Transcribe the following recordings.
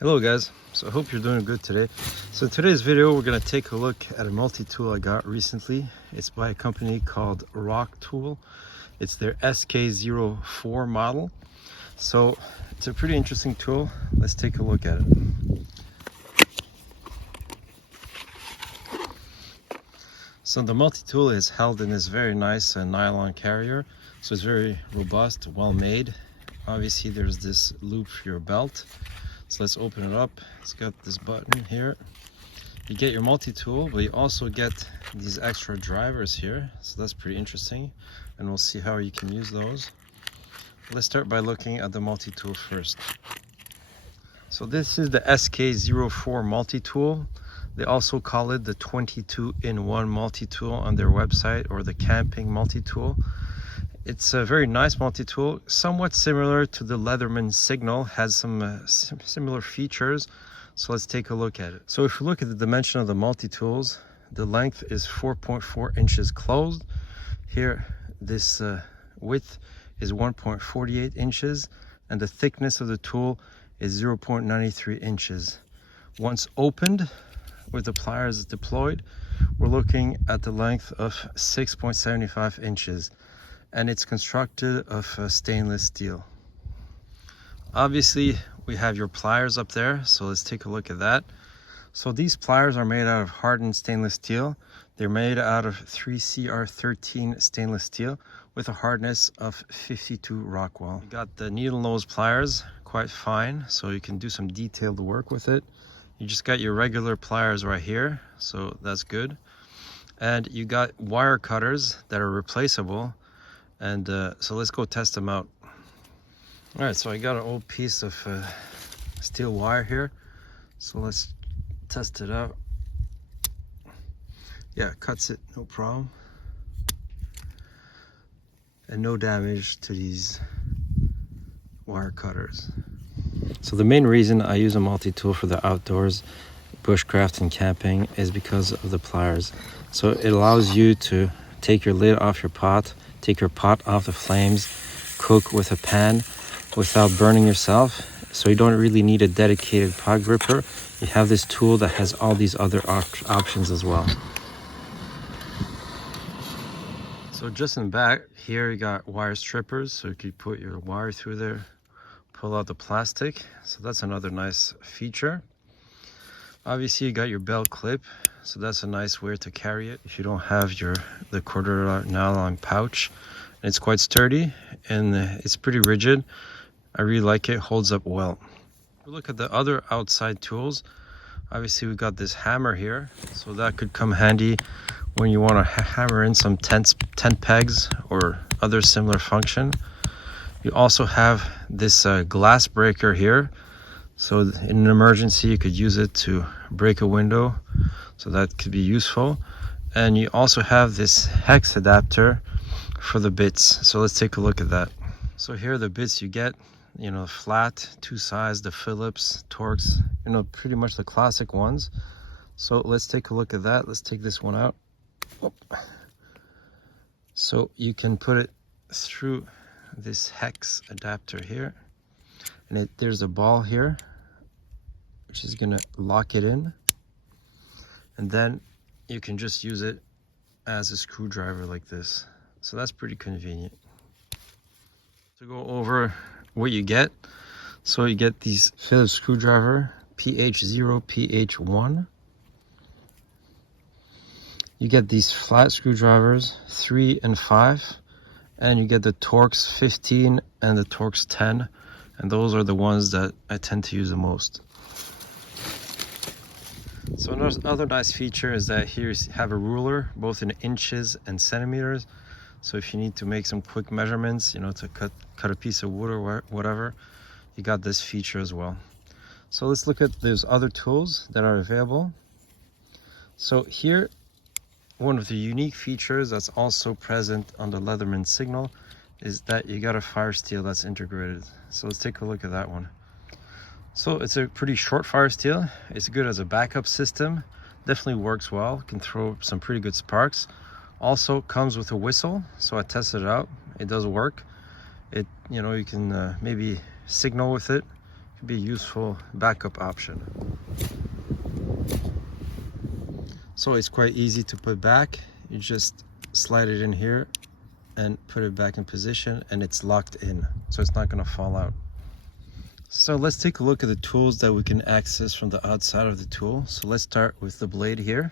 Hello guys, so I hope you're doing good today. So in today's video we're going to take a look at a multi-tool I got recently. It's by a company called Rocktol. It's their SK04 model. So it's a pretty interesting tool. Let's take a look at it. So the multi-tool is held in this very nice nylon carrier. So it's very robust, well made. Obviously there's this loop for your belt. So let's open it up. It's got this button here. You get your multi-tool, but you also get these extra drivers here. So that's pretty interesting. And we'll see how you can use those. Let's start by looking at the multi-tool first. So this is the SK04 multi-tool. They also call it the 22-in-1 multi-tool on their website, or the camping multi-tool. It's a very nice multi-tool, somewhat similar to the Leatherman Signal, has some similar features. So let's take a look at it. So if you look at the dimension of the multi-tools, the length is 4.4 inches closed. Here, this width is 1.48 inches, and the thickness of the tool is 0.93 inches. Once opened, with the pliers deployed, we're looking at the length of 6.75 inches. And it's constructed of stainless steel. Obviously we have your pliers up there, so let's take a look at that. So these pliers are made out of hardened stainless steel. They're made out of 3CR13 stainless steel with a hardness of 52 Rockwell. You got the needle nose pliers, quite fine, so you can do some detailed work with it. You just got your regular pliers right here, so that's good. And you got wire cutters that are replaceable. And so let's go test them out. All right, so I got an old piece of steel wire here. So let's test it out. Yeah, it cuts it, no problem. And no damage to these wire cutters. So the main reason I use a multi-tool for the outdoors, bushcraft and camping, is because of the pliers. So it allows you to take your lid off your pot, take your pot off the flames, cook with a pan without burning yourself. So you don't really need a dedicated pot gripper. You have this tool that has all these other options as well. So just in back here, you got wire strippers, so you could put your wire through there, pull out the plastic. So that's another nice feature. Obviously you got your belt clip, so that's a nice way to carry it if you don't have the quarter nylon pouch. It's quite sturdy and it's pretty rigid. I really like it, holds up well. Look at the other outside tools. Obviously we got this hammer here, so that could come handy when you want to hammer in some tent pegs or other similar function. You also have this glass breaker here. So in an emergency, you could use it to break a window. So that could be useful. And you also have this hex adapter for the bits. So let's take a look at that. So here are the bits you get, flat, two sides, the Phillips, Torx, pretty much the classic ones. So let's take a look at that. Let's take this one out. So you can put it through this hex adapter here. And there's a ball here, which is gonna lock it in. And then you can just use it as a screwdriver like this. So that's pretty convenient. To go over what you get. So you get these Phillips screwdriver, PH0, PH1. You get these flat screwdrivers, 3 and 5. And you get the Torx 15 and the Torx 10. And those are the ones that I tend to use the most. So another nice feature is that here you have a ruler, both in inches and centimeters. So if you need to make some quick measurements, to cut a piece of wood or whatever, you got this feature as well. So let's look at those other tools that are available. So here, one of the unique features that's also present on the Leatherman Signal is that you got a firesteel that's integrated. So let's take a look at that one. So it's a pretty short firesteel. It's good as a backup system. Definitely works well. Can throw some pretty good sparks. Also comes with a whistle. So I tested it out. It does work. You can maybe signal with it. could be a useful backup option. So it's quite easy to put back. You just slide it in here and put it back in position, and it's locked in, so it's not going to fall out. So let's take a look at the tools that we can access from the outside of the tool. So let's start with the blade here.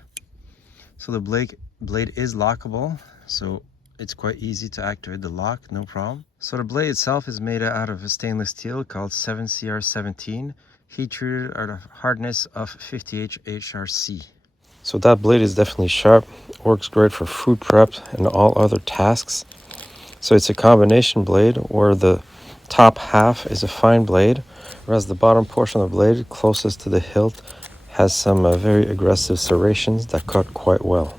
So the blade is lockable, so it's quite easy to activate the lock, no problem. So the blade itself is made out of a stainless steel called 7CR17, heat treated at a hardness of 50H HRC. So that blade is definitely sharp, works great for food prep and all other tasks. So it's a combination blade where the top half is a fine blade, whereas the bottom portion of the blade closest to the hilt has some very aggressive serrations that cut quite well.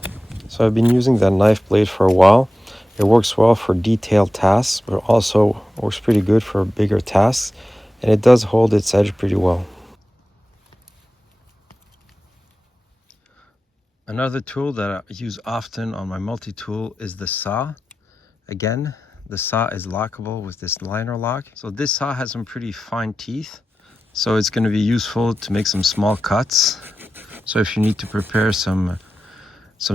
So I've been using that knife blade for a while. It works well for detailed tasks, but also works pretty good for bigger tasks, and it does hold its edge pretty well. Another tool that I use often on my multi-tool is the saw. Again, the saw is lockable with this liner lock. So this saw has some pretty fine teeth, so it's going to be useful to make some small cuts. So if you need to prepare some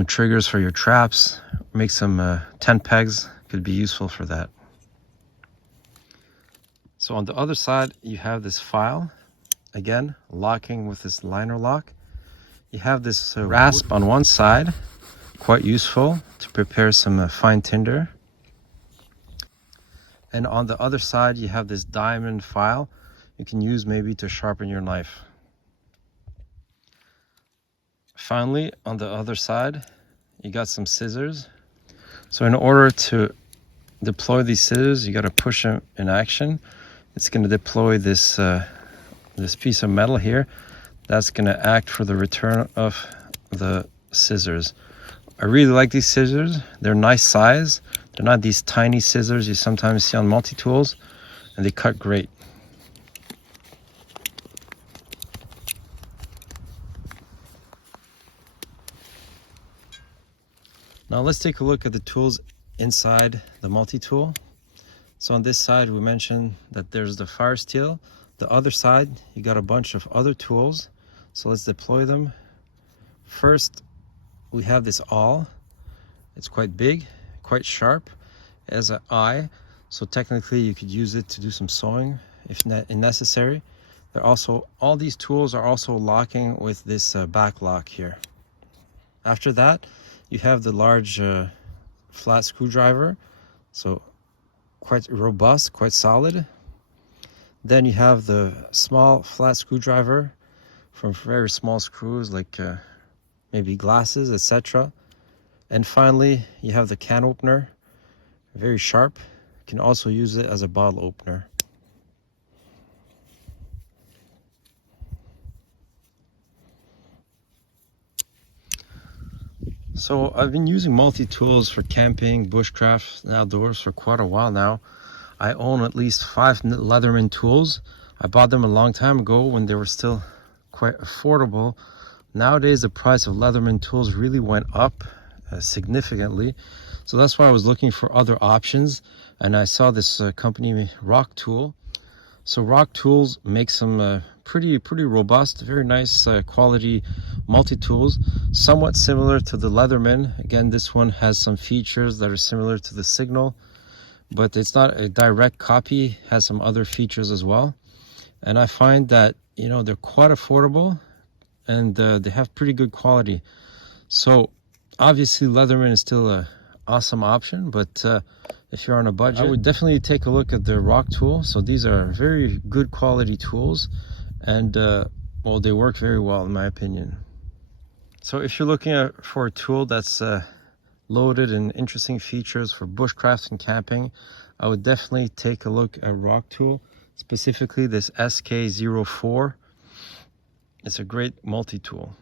triggers for your traps, make some tent pegs, could be useful for that. So on the other side, you have this file, again, locking with this liner lock. You have this rasp on one side, quite useful to prepare some fine tinder. And on the other side, you have this diamond file you can use maybe to sharpen your knife. Finally, on the other side, you got some scissors. So in order to deploy these scissors, you got to push them in action. It's going to deploy this piece of metal here. That's going to act for the return of the scissors. I really like these scissors. They're nice size. They're not these tiny scissors you sometimes see on multi-tools, and they cut great. Now let's take a look at the tools inside the multi-tool. So on this side, we mentioned that there's the firesteel. The other side, you got a bunch of other tools. So let's deploy them. First, we have this awl. It's quite big, quite sharp, as an eye. So technically you could use it to do some sewing if necessary. They're also, all these tools are also locking with this back lock here. After that, you have the large flat screwdriver. So quite robust, quite solid. Then you have the small flat screwdriver from very small screws like maybe glasses, etc. And finally, you have the can opener, very sharp. You can also use it as a bottle opener. So I've been using multi-tools for camping, bushcraft, and outdoors for quite a while now. I own at least 5 Leatherman tools. I bought them a long time ago when they were still quite affordable. Nowadays, the price of Leatherman tools really went up significantly. So that's why I was looking for other options. And I saw this company, Rocktol. So Rocktol makes some pretty robust, very nice quality multi-tools, somewhat similar to the Leatherman. Again, this one has some features that are similar to the Signal, but it's not a direct copy, has some other features as well. And I find that, you know, they're quite affordable and they have pretty good quality. So obviously Leatherman is still an awesome option, but if you're on a budget, I would definitely take a look at the Rocktol. So these are very good quality tools, and well, they work very well in my opinion. So if you're looking for a tool that's loaded in interesting features for bushcraft and camping, I would definitely take a look at Rocktol, specifically this SK04. It's a great multi-tool.